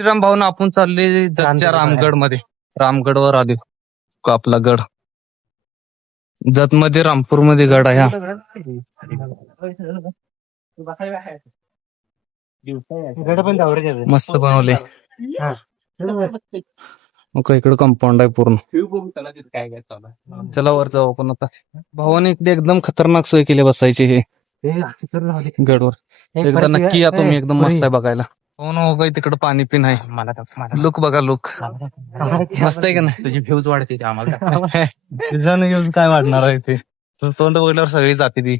श्रीराम भाऊन आपण चालले जतच्या रामगड मध्ये. रामगडवर आलो का आपला गड. जत मध्ये रामपूर मध्ये गड आहे हा. मस्त बनवले. इकडे कंपाऊंड आहे पूर्ण. चला वर जाऊ आपण आता. भावाने इकडे एकदम खतरनाक सोय केली बसायची हे गडवर. एकदा नक्की या तुम्ही, एकदम मस्त आहे बघायला. हो ना, हो तिकडे पाणी पिन आहे. लुक बघा, लुक मस्त आहे का नाही. तुझी व्ह्यूज वाढते ते आम्हाला. तुझं घेऊन काय वाढणार आहे ते. तुझं तोंड बघल्यावर सगळी जाते ती.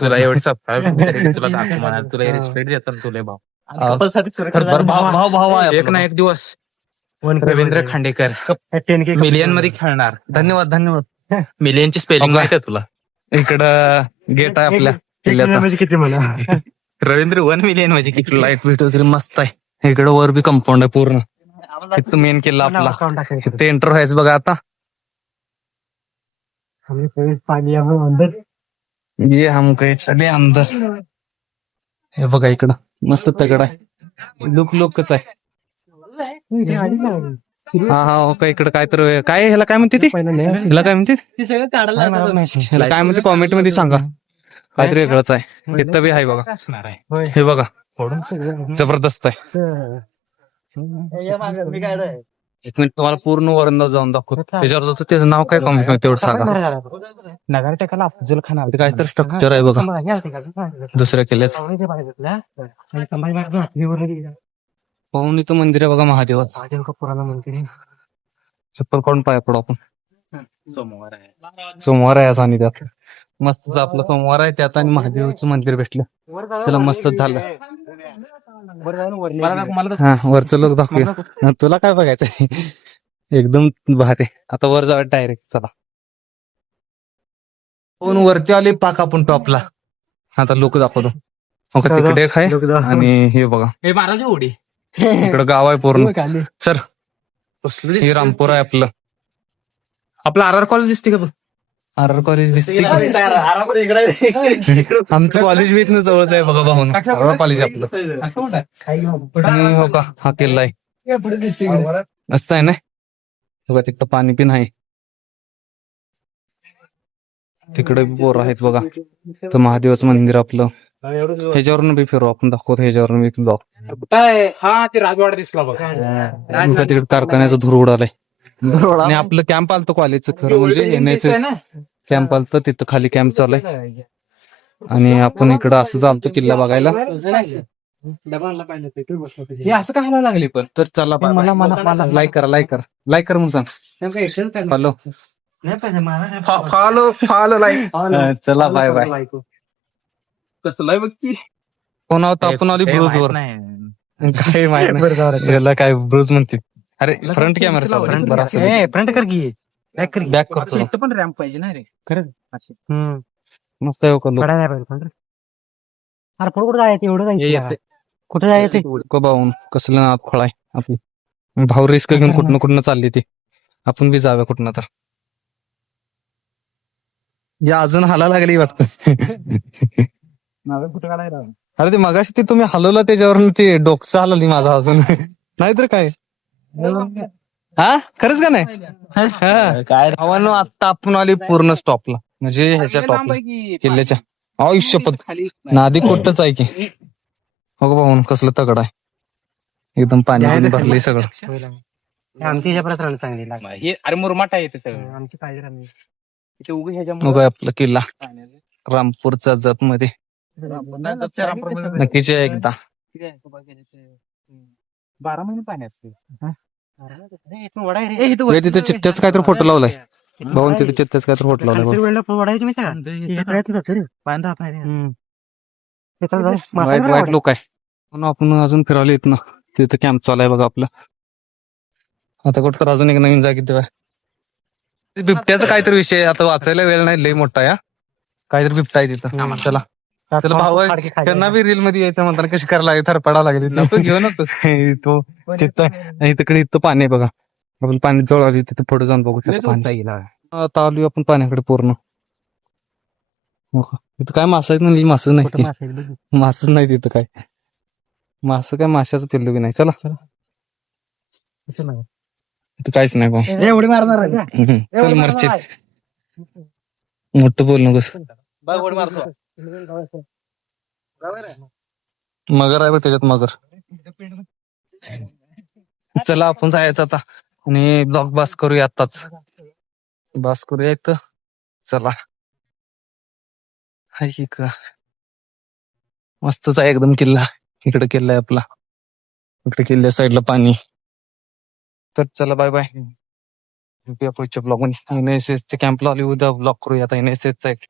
तुला एवढी तुला दाखव म्हणा, तुला रिस्पेक्ट देतात तुले भाऊ. भाव भाव आहे एक ना एक दिवस रवींद्र खांडेकर मिलियन मध्ये खेळणार. धन्यवाद धन्यवाद. मिलियनची स्पेलिंग माहिती आहे तुला? इकडं गेट आहे आपल्या किल्ल्याचा. किती म्हणा रवींद्र 1 मिलियन म्हणजे किती. लाईट बीट वगैरे मस्त आहे. इकडं वर बी कंपाऊंड आहे पूर्ण. इथं मेन किल्ला आपला. इथं एंटर व्हायचं बघा आता. पाणी अंदर ये हम काही चले अंदर. हे बघा इकडं मस्त तगड आहे. लोकच आहे. हा हा हो का. इकडं काय तर काय ह्याला काय म्हणते ती, ह्याला काय म्हणते, ह्याला काय म्हणते कॉमेंट मध्ये सांगा. काहीतरी वेगळंच आहे. इथं बी आहे बघा. हे बघा जबरदस्त आहे. एक मिनिट तुम्हाला पूर्ण वरंदा जाऊन दाखवतो. त्याच्यावर जातो त्याचं नाव काय कॉमेंट मध्ये तेवढं सांगा. नगर टेकाला अफजल खान ते काय तर स्ट्रक्चर आहे बघा दुसऱ्या किल्ल्याचं. पाहून इथं मंदिर आहे बघा महादेवाचं. महादेव का पुराणा मंदिर. चप्पल काढून पाया पडू आपण. सोमवार आहे. सोमवार आहे आज आणि त्यात मस्त आपलं सोमवार आहे त्यात आणि महादेवाचं मंदिर भेटलं. चला मस्त झालं. हा वरचं लोक दाखवूया. तुला काय बघायचंय. एकदम भारी. आता वर जाऊया डायरेक्ट. चला फोन वरती आले पाक आपण टॉपला. आता लोक दाखवतो. तिकडे एक आहे आणि हे बघा हे महाराज उडी इकडं गाव आहे पूर्ण. सर हे रामपूर आहे आपलं. आपलं RR कॉलेज दिसते का बघ. RR कॉलेज दिसते. आमचं कॉलेज बी इथनं जवळच आहे बघा भाऊन. RR कॉलेज आपलं. आणि हो का हा किल्ला आहे. मस्त आहे ना. बघा तिकडं पाणी पिन आहे. तिकडे पोरं आहेत बघा. तर महादेवाचं मंदिर आपलं. ह्याच्यावरून बी फिरू आपण, दाखवतो ह्याच्यावरून बी ब्लॉक. हा ते राजवाडा दिसला बघ. तिकडे कारखान्याचं धूर उडालाय. आणि आपलं कॅम्प आलतं कॉलेजचं खरं म्हणजे NSS कॅम्प आलतं. तिथं खाली कॅम्प चालू आहे. आणि आपण इकडं असं चालतो किल्ला बघायला. हे असं काय लागले पण. तर चला मला लाईक करा लाईक करा म्हणून सांग. Hello follow like. चला बाय बाय. कसं आहे बघ की. कोण होता आपण आली ब्रूज वर. काय माहिती याला काय ब्रूज म्हणते. अरे फ्रंट कॅमेरा फ्रंट कर की बॅक करतो. इथं पण रॅम्प पाहिजे ना रे. खरंच मस्त आहे का लोक. अरे पुढे जायचं एवढं जायचं. कुठे जायचं भाऊन कसलं नात खोळाय आपली. भाऊ रिस्क घेऊन कुठनं चालली ती. आपण बी जाऊया कुठनं तर. या अजून हाला लागली वाटत. कुठे काढायला. अरे ते मगाशी ते तुम्ही हलवलं त्याच्यावरून ते डोकं हलवली माझा अजून. नाहीतर काय. हा खरंच का नाही. काय भावानं आता आपण आली पूर्ण स्टॉपला. म्हणजे ह्याच्या टॉपला किल्ल्याच्या. आयुष्यपत नादी कोटच आहे की. हो भाऊन कसलं तगड आहे. एकदम पाणी भरलंय सगळं. आमची ह्याच्या चांगली. अरे मुरमाटा येते सगळं. आमची काळजी राहणार. आपला किल्ला रामपूरचा जत मध्ये. नक्कीच एकदा. 12 महिने पाणी असते. तिथे चित्त्याच काहीतरी फोटो लावलाय. भाऊन तिथे चित्त्याच काहीतरी फोटो लावलाय. वाईट लोक आहे. आपण अजून फिरवले येत ना. तिथं कॅम्प चालू आहे बघा आपलं. आता कुठं तर अजून एक नवीन जागी तेव्हा बिबट्याचा काहीतरी विषय. आता वाचायला वेळ नाही लय मोठा या. काहीतरी बिबटा आहे तिथं. चला त्याला भाऊ त्यांना बी रील मध्ये यायचं म्हणताना कशी करायला लागली. थरपडा लागली. घेऊन तो चित्त तिकडे इथं पाणी आहे बघा. आपण पाणी जवळ आली तिथं पुढे जाऊन बघू. आता आलो आपण पाण्याकडे पूर्ण. तिथं काय मासा आहेत म्हणजे मासच नाही. मासच नाही तिथं काय. मासं काय माशाचं पिल्लू बी नाही. चला इथं काहीच नाही भाऊ. एवढी मारणार आहे. चल मरची मोठं बोल नकोस. मगर आहे बघ त्याच्यात मगर. चला आपण जायचं आता आणि ब्लॉग बास करूया आताच. बास करूया इथं. चला हाय इकडं मस्तच आहे एकदम किल्ला. इकडे किल्ला आहे आपला. इकडे किल्ल्या साईडला पाणी. तर चला बाय बाय. पुढच्या ब्लॉग मध्ये NSS च्या कॅम्पला आली उद्या ब्लॉग करूया आता NSS चा एक.